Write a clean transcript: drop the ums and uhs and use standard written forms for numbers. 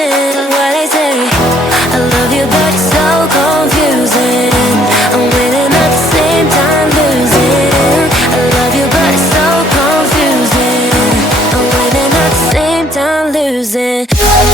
listen to what I say. I love you, but it's so confusing. I'm winning at the same time losing. I love you, but it's so confusing. I'm winning at the same time losing.